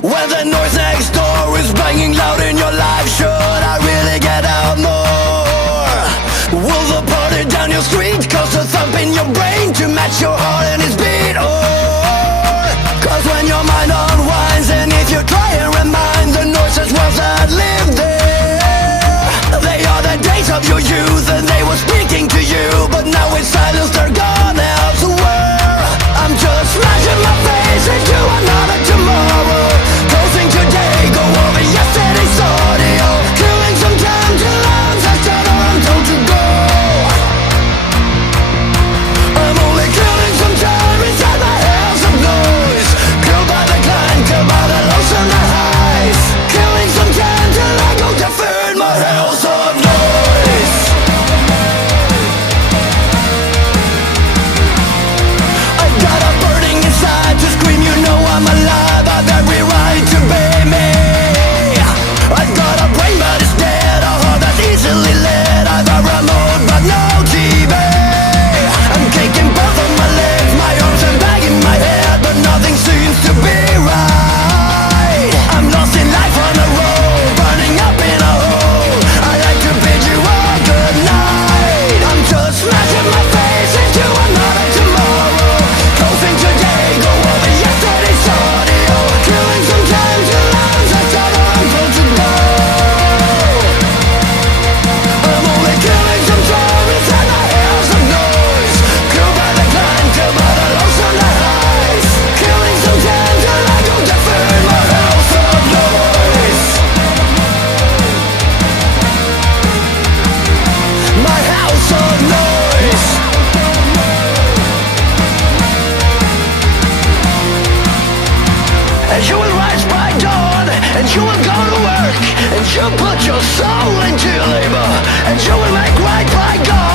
When the noise next door is banging loud in your life, should I really get out more? Will the party down your street cause a thump in your brain to match your heart and its beat? Or cause when your mind unwinds and if you try and remind the noises worlds that live there, they are the days of your youth and they were speaking to you, but now with silence they're gone elsewhere. I'm just smashing my face into another tomorrow, closing today, go over yesterday's audio, killing some time till I'm said or I'm told to go. I'm only killing some time inside my house of noise, killed by the climb, killed by the lows and the highs, killing some time till I go defend my house of noise. I got a burning inside to scream, you know I'm alive, I've every right to be me. I've got a brain but it's dead, a heart that's easily led, I've a remote but no TV. I'm kicking both of my legs, my arms and bagging my head, but nothing seems to be right. I'm lost in life on the road, burning up in a hole, I like to bid you all good night. I'm just smashing my face into another tomorrow, closing today, go over yesterday's audio, killing some time till I'm just out or I'm told to go. I'm only killing some time inside my house of noise, killed by the climb, killed by the lows and the highs, killing some time till I go defend my house of noise. My house of noise. And you will rise by dawn, and you will go to work, and you put your soul into your labor, and you will make right by God.